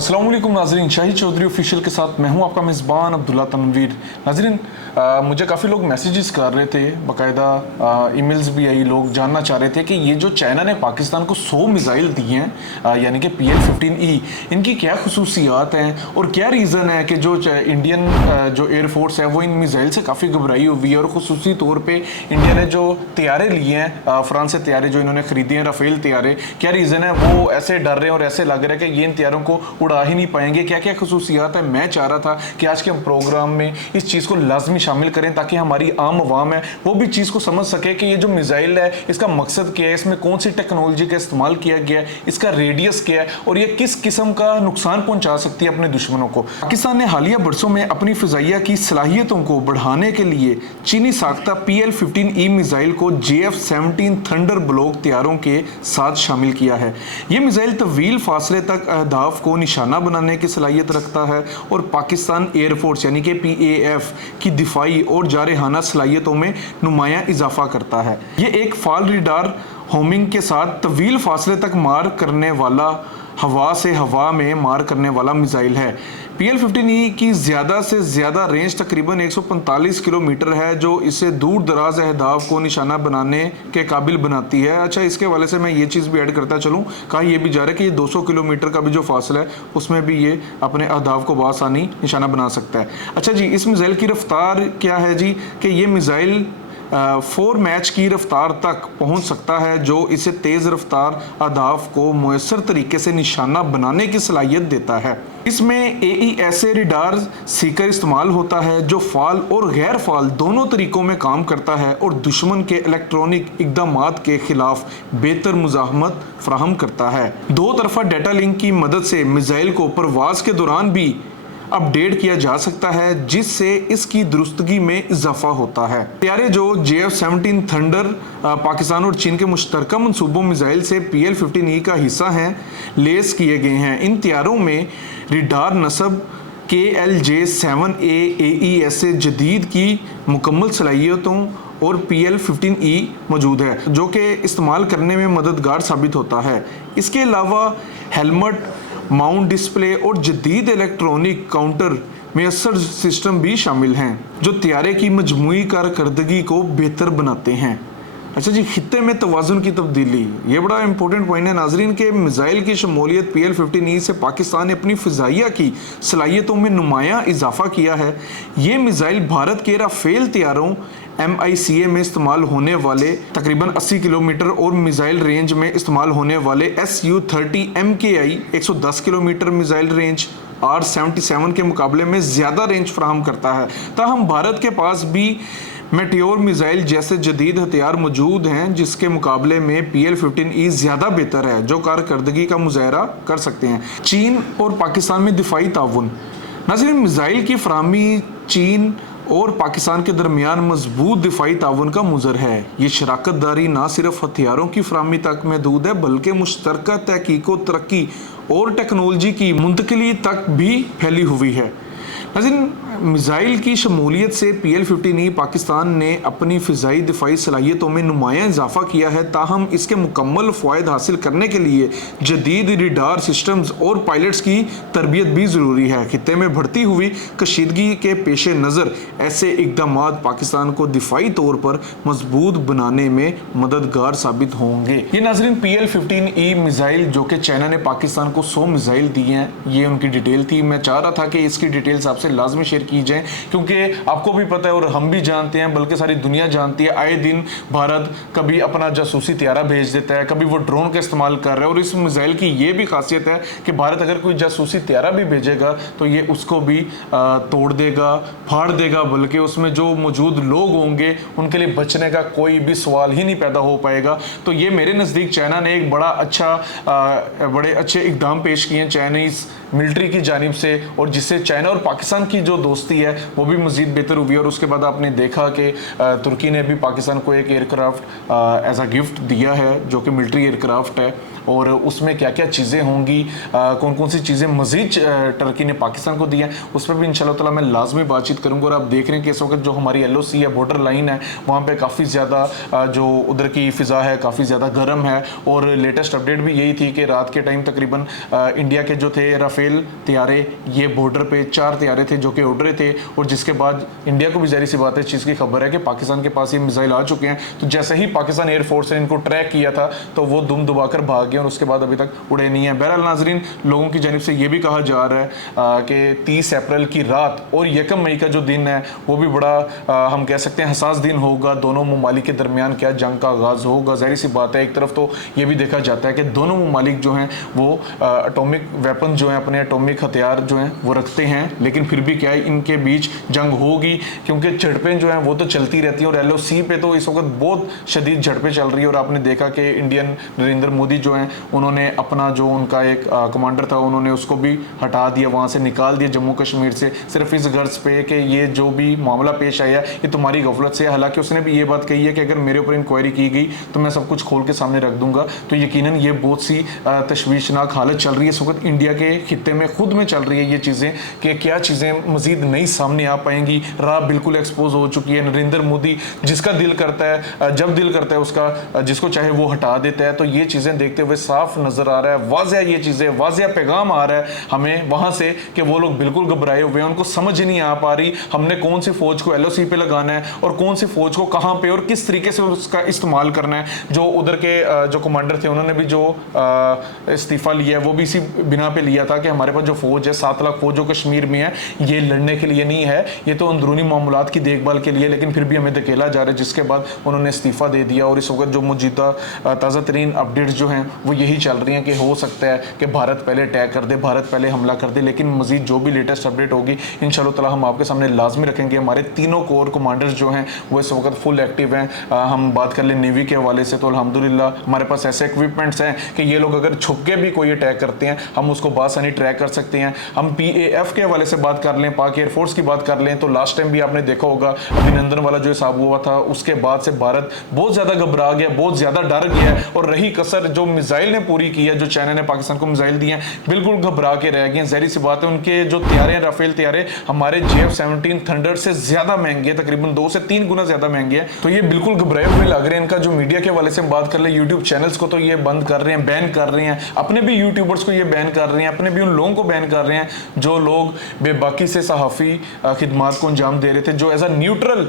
अस्सलाम वालेकुम नाजरीन, शाहिद चौधरी ऑफिशियल के साथ मैं हूं आपका मेज़बान अब्दुल्ला तनवीर। नाजरीन, मुझे काफ़ी लोग मैसेजेस कर रहे थे, बाकायदा ईमेल्स भी आई, लोग जानना चाह रहे थे कि ये जो चाइना ने पाकिस्तान को 100 मिसाइल दिए हैं यानी कि PL-15E, इनकी क्या खसूसियात हैं और क्या रीज़न है कि जो इंडियन जो एयरफोर्स है वो इन मिसाइल से काफ़ी घबराई हुई है। और खसूसी तौर पर इंडिया ने जो तैयारे लिए हैं फ्रांस से तैयारे जो इन्होंने खरीदे हैं राफेल तैयारे, क्या रीज़न है वो ऐसे डर रहे हैं और ऐसे लग रहा है कि ये इन तैयारों को उड़ा ही नहीं पाएंगे। क्या क्या खसूसियात है, मैं चाह रहा था कि आज के हम प्रोग्राम में इस चीज़ को लाजमी शामिल करें ताकि हमारी आम आवाम है वो भी चीज़ को समझ सके कि ये जो मिसाइल है इसका मकसद क्या है, इसमें कौन सी टेक्नोलॉजी का इस्तेमाल किया गया है, इसका रेडियस क्या है और ये किस किस्म का नुकसान पहुंचा सकती है अपने दुश्मनों को। पाकिस्तान ने हालिया बरसों में अपनी फिजाइया की सलाहियतों को बढ़ाने के लिए चीनी साख्ता PL-15E मिसाइल को JF-17 थंडर ब्लॉक तैयारों के साथ शामिल किया है। यह मिसाइल तवील फासले तक अहदाफ को निशाना बनाने की सलाहियत रखता है और पाकिस्तान एयरफोर्स यानी कि PAF की दिफाई और जारहाना सलाहियतों में नुमाया इजाफा करता है। ये एक फाल रिडार होमिंग के साथ तवील फासले तक मार करने वाला, हवा से हवा में मार करने वाला मिसाइल है। PL-15E की ज़्यादा से ज़्यादा रेंज तकरीबन 145 किलोमीटर है, जो इसे दूर दराज अहदाफ को निशाना बनाने के काबिल बनाती है। अच्छा, इसके वाले से मैं ये चीज़ भी ऐड करता चलूँ, कहा यह भी जा रहा है कि ये 200 किलोमीटर का भी जो फासला है उसमें भी ये अपने अहदाफ को बासानी निशाना बना सकता है। अच्छा जी, इस मिसाइल की रफ्तार क्या है जी, कि ये मिसाइल 4 मैच की रफ्तार तक पहुंच सकता है, जो इसे तेज़ रफ्तार अहदाफ को मुयस्सर तरीके से निशाना बनाने की सलाहियत देता है। इसमें AESA रिडार सीकर इस्तेमाल होता है जो फाल और गैर फाल दोनों तरीकों में काम करता है और दुश्मन के इलेक्ट्रॉनिक इक़दामात के खिलाफ बेहतर मुज़ाहमत फराहम करता है। दो तरफा डेटा लिंक की मदद से मिसाइल को परवाज के दौरान भी अपडेट किया जा सकता है, जिससे इसकी दुरुस्तगी में इजाफा होता है। तैयारे जो JF-17 थंडर पाकिस्तान और चीन के मुश्तरका मनसूबों मिसाइल से PL-15E का हिस्सा हैं, लेस किए गए हैं। इन तैयारों में रिडार नस्ब KLJ-7A AESA जदीद की मुकम्मल सलाहियतों और PL-15E मौजूद है, जो कि इस्तेमाल करने में मददगार साबित होता है। इसके अलावा हेलमेट, माउंट डिस्प्ले और जदीद इलेक्ट्रॉनिक काउंटर मैसर सिस्टम भी शामिल हैं, जो तैयारे की मजमूई कारकर्दगी को बेहतर बनाते हैं। अच्छा जी, खित्ते में तवाज़ुन की तब्दीली, ये बड़ा इंपॉर्टेंट पॉइंट है नाजरीन के मिसाइल की शमूलियत PL-15E से पाकिस्तान ने अपनी फ़िज़ाइया की सलाहियतों में नुमाया इजाफा किया है। ये मिसाइल भारत के राफेल तैयारों MICA में इस्तेमाल होने वाले तकरीबन 80 किलोमीटर और मिसाइल रेंज में इस्तेमाल होने वाले Su-30 MKI 110 kilometre missile range R-77 के मुकाबले में ज़्यादा रेंज फराहम करता है। ताहम भारत के पास भी मेटियोर मिसाइल जैसे जदीद हथियार मौजूद हैं, जिसके मुकाबले में PL-15E ज़्यादा बेहतर है, जो कारकर्दगी का मुजाहरा कर सकते हैं। चीन और पाकिस्तान में दिफाई ताउन, नाज़रीन मिसाइल की फराहमी चीन और पाकिस्तान के दरमियान मजबूत दिफाई ताउन का मुजर है। ये शराकत दारी ना सिर्फ हथियारों की फराहमी तक महदूद है, बल्कि मुश्तरका तहकीक व तरक्की और टेक्नोलॉजी की मुंतकिली तक भी फैली हुई है। नाज़रीन, मिसाइल की शमूलियत से PL-15E पाकिस्तान ने अपनी फ़िज़ाई दिफाई सलाहियतों में नुमाया इजाफा किया है। ताहम इसके मुकम्मल फ़ायद हासिल करने के लिए जदीद रिडार सिस्टम्स और पायलट्स की तरबियत भी ज़रूरी है। खित्ते में बढ़ती हुई कशीदगी के पेश नज़र ऐसे इक़दामात पाकिस्तान को दिफाई तौर पर मजबूत बनाने में मददगार साबित होंगे। ये नाज़रीन PL-15E मिसाइल जो कि चाइना ने पाकिस्तान को 100 मिसाइल दिए हैं, ये उनकी डिटेल थी। मैं चाह रहा था कि इसकी डिटेल्स आपसे लाजमी शेयर की जाए, क्योंकि आपको भी पता है और हम भी जानते हैं, बल्कि सारी दुनिया जानती है, आए दिन भारत कभी अपना जासूसी तैयारा भेज देता है, कभी वो ड्रोन का इस्तेमाल कर रहा है। और इस मिसाइल की ये भी खासियत है कि भारत अगर कोई जासूसी तैयारा भी भेजेगा तो ये उसको भी तोड़ देगा, फाड़ देगा, बल्कि उसमें जो मौजूद लोग होंगे उनके लिए बचने का कोई भी सवाल ही नहीं पैदा हो पाएगा। तो ये मेरे नज़दीक चाइना ने एक बड़े अच्छे इकदाम पेश किए हैं चाइनीज़ मिलिट्री की जानिब से, और जिससे चाइना और पाकिस्तान की जो दोस्ती है वो भी मज़ीद बेहतर हुई। और उसके बाद आपने देखा कि तुर्की ने भी पाकिस्तान को एक एयरक्राफ्ट एज अ गिफ्ट दिया है, जो कि मिलिट्री एयरक्राफ्ट है, और उसमें क्या क्या चीज़ें होंगी, कौन कौन सी चीज़ें मज़ीद टर्की ने पाकिस्तान को दी हैं, उस पर भी इंशाल्लाह ताला मैं लाजमी बातचीत करूँगा। और आप देख रहे हैं कि इस वक्त जो हमारी LOC है, बॉर्डर लाइन है, वहाँ पर काफ़ी ज़्यादा जो उधर की फ़िज़ा है काफ़ी ज़्यादा गर्म है। और लेटेस्ट अपडेट भी यही थी कि रात के टाइम तकरीबन इंडिया के जो थे राफेल तैयारे ये बॉर्डर पे 4 तैयारे थे जो कि उड़ रहे थे, और जिसके बाद इंडिया को भी ज़ाहिर सी बात है इस चीज़ की खबर है कि पाकिस्तान के पास ये मिसाइल आ चुके हैं। तो जैसे ही पाकिस्तान एयरफोर्स ने इनको ट्रैक किया था तो वो दुम दुबाकर भाग गए और उसके बाद अभी तक उड़े नहीं है। बहरहाल नाजरीन, लोगों की जानिब से ये भी कहा जा रहा है कि 30 अप्रैल की रात और 1 मई का जो दिन है वो भी बड़ा हम कह सकते हैं हसास दिन होगा। दोनों ममालिक के दरमियान क्या जंग का आगाज़ होगा। ज़ाहिर सी बात है, एक तरफ तो ये भी देखा जाता है कि दोनों ममालिक जो हैं वो एटॉमिक वेपन जो हैं, अपने एटॉमिक हथियार जो हैं वो रखते हैं, लेकिन फिर भी क्या है इनके बीच जंग होगी, क्योंकि झड़पें जो हैं वो तो चलती रहती हैं। और LOC पे तो इस वक्त बहुत शदीद झड़पें चल रही है। और आपने देखा कि इंडियन नरेंद्र मोदी जो हैं उन्होंने अपना जो उनका एक कमांडर था उन्होंने उसको भी हटा दिया, वहाँ से निकाल दिया जम्मू कश्मीर से, सिर्फ इस गर्ज पे कि ये जो भी मामला पेश आया ये तुम्हारी गफलत से। हालांकि उसने भी ये बात कही है कि अगर मेरे ऊपर इंक्वायरी की गई तो मैं सब कुछ खोल के सामने रख दूंगा। तो यकीनन ये बहुत सी तशवीशनाक हालत चल रही है इस वक्त इंडिया के खित्ते में, खुद में चल रही है ये चीज़ें कि क्या चीज़ें मजीद नई सामने आ पाएंगी। राह बिल्कुल एक्सपोज हो चुकी है। नरेंद्र मोदी जिसका दिल करता है, जब दिल करता है उसका, जिसको चाहे वो हटा देता है। तो ये चीज़ें देखते हुए साफ नज़र आ रहा है, वाज़ेह ये चीज़ें, वाज़ेह पैगाम आ रहा है हमें वहाँ से कि वो लोग बिल्कुल घबराए हुए हैं। उनको समझ नहीं आ पा रही हमने कौन सी फ़ौज को LOC पे लगाना है और कौन सी फ़ौज को कहाँ पे और किस तरीके से उसका इस्तेमाल करना है। जो उधर के जो कमांडर थे उन्होंने भी जो इस्तीफ़ा लिया है वो भी इसी बिना पे लिया था कि हमारे पास जो फ़ौज है 7 लाख फ़ौज जो कश्मीर में है ये लड़ने के लिए नहीं है, ये तो अंदरूनी मामलात की देखभाल के लिए। लेकिन फिर भी हमें धकेला जा रहा है, जिसके बाद उन्होंने इस्तीफ़ा दे दिया। और इस वक्त जो मौजूदा ताज़ा तरीन अपडेट्स जो हैं वो यही चल रही हैं कि हो सकता है कि भारत पहले अटैक कर दे, भारत पहले हमला कर दे। लेकिन मज़ीद जो भी लेटेस्ट अपडेट होगी इंशाल्लाह ताला हम आपके सामने लाजमी रखेंगे। हमारे तीनों कोर कमांडर्स जो हैं वो इस वक्त फुल एक्टिव हैं। हम बात कर लें नेवी के हवाले से तो अल्हम्दुलिल्लाह हमारे पास ऐसे इक्विपमेंट्स हैं कि ये लोग अगर छुप के भी कोई अटैक करते हैं हम उसको बासानी ट्रैक कर सकते हैं। हम PAF के हवाले से बात कर लें, पाक एयरफोर्स की बात कर लें, तो लास्ट टाइम भी आपने देखा होगा अभिनंदन वाला जो हिसाब हुआ था उसके बाद से भारत बहुत ज़्यादा घबरा गया, बहुत ज़्यादा डर गया। और रही कसर जो मिसाइल ने पूरी की है, जो चाइना ने पाकिस्तान को मिसाइल दी है, बिल्कुल घबरा के रह गए। ज़ाहिर सी बात है उनके जो तैयारे हैं राफेल तैयारे हमारे JF-17 थंडर से ज़्यादा महंगे, तकरीबन 2 से 3 गुना ज़्यादा महंगे हैं। तो ये बिल्कुल घबराए हुए लग रहे हैं। इनका जो मीडिया के हवाले से हम बात कर ले, यूट्यूब चैनल्स को तो ये बंद कर रहे हैं, बैन कर रहे हैं, अपने भी यूट्यूबर्स को ये बैन कर रहे हैं, अपने भी उन लोगों को बैन कर रहे हैं जो लोग बेबाकी से सहाफ़ी खिदमात को अंजाम दे रहे थे, जो एज अ न्यूट्रल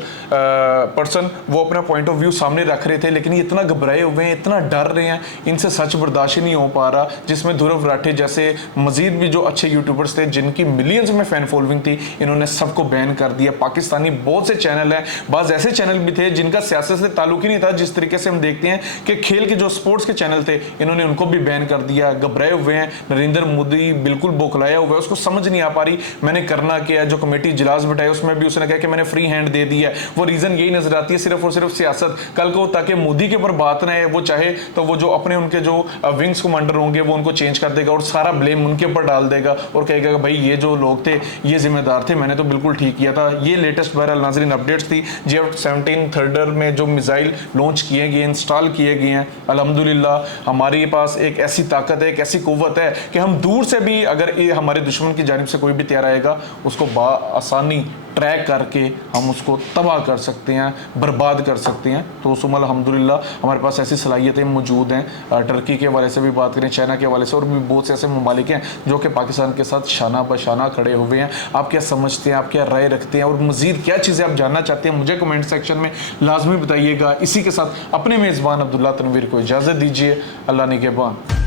पर्सन वो अपना पॉइंट ऑफ व्यू सामने रख रहे थे। लेकिन ये इतना घबराए हुए हैं, इतना डर रहे हैं, इनसे सच बर्दाश्त नहीं हो पा रहा। जिसमें ध्रुव राठे जैसे मजीद भी जो अच्छे यूट्यूबर्स थे जिनकी मिलियंस में फैन फॉलोइंग थी, इन्होंने सबको बैन कर दिया। पाकिस्तानी बहुत से चैनल हैं, बाज़ ऐसे चैनल भी थे जिनका सियासत से ताल्लुक ही नहीं था, जिस तरीके से हम देखते हैं कि खेल के जो स्पोर्ट्स के चैनल थे इन्होंने उनको भी बैन कर दिया। घबराए हुए हैं, नरेंद्र मोदी बिल्कुल बौखलाया हुआ है, उसको समझ नहीं आ पा रही मैंने करना क्या। जो कमेटी इजलास बिठाए उसमें भी उसने कहा कि मैंने फ्री हैंड दे दी है। वो रीज़न यही नजर आती है सिर्फ और सिर्फ सियासत। कल को ताकि मोदी के ऊपर बात ना है, वो चाहे तो वो जो अपने उनके जो विंग्स कमांडर होंगे वो उनको चेंज कर देगा और सारा ब्लेम उनके ऊपर डाल देगा और कहेगा भाई ये जो लोग थे ये जिम्मेदार थे, मैंने तो बिल्कुल ठीक किया था। ये लेटेस्ट बहरहाल नाज़रीन अपडेट्स थी। JF-17 थंडर में जो मिसाइल लॉन्च किए गए, इंस्टॉल किए गए हैं, अल्हम्दुलिल्लाह हमारे पास एक ऐसी ताकत है, एक ऐसी कुव्वत है कि हम दूर से भी अगर ये हमारे दुश्मन की जानिब से कोई भी तैयार आएगा उसको आसानी ट्रैक करके हम उसको तबाह कर सकते हैं, बर्बाद कर सकते हैं। तो उसमें अल्हम्दुलिल्लाह हमारे पास ऐसी सलाहियतें मौजूद हैं। टर्की के हवाले से भी बात करें, चाइना के हवाले से, और भी बहुत से ऐसे ममालिक हैं जो कि पाकिस्तान के साथ शाना बशाना खड़े हुए हैं। आप क्या समझते हैं, आप क्या राय रखते हैं और मज़ीद क्या चीज़ें आप जानना चाहते हैं मुझे कमेंट सेक्शन में लाजमी बताइएगा। इसी के साथ अपने मेज़बान अब्दुल्ला तनवीर को इजाज़त दीजिए। अल्लाह निगहबान।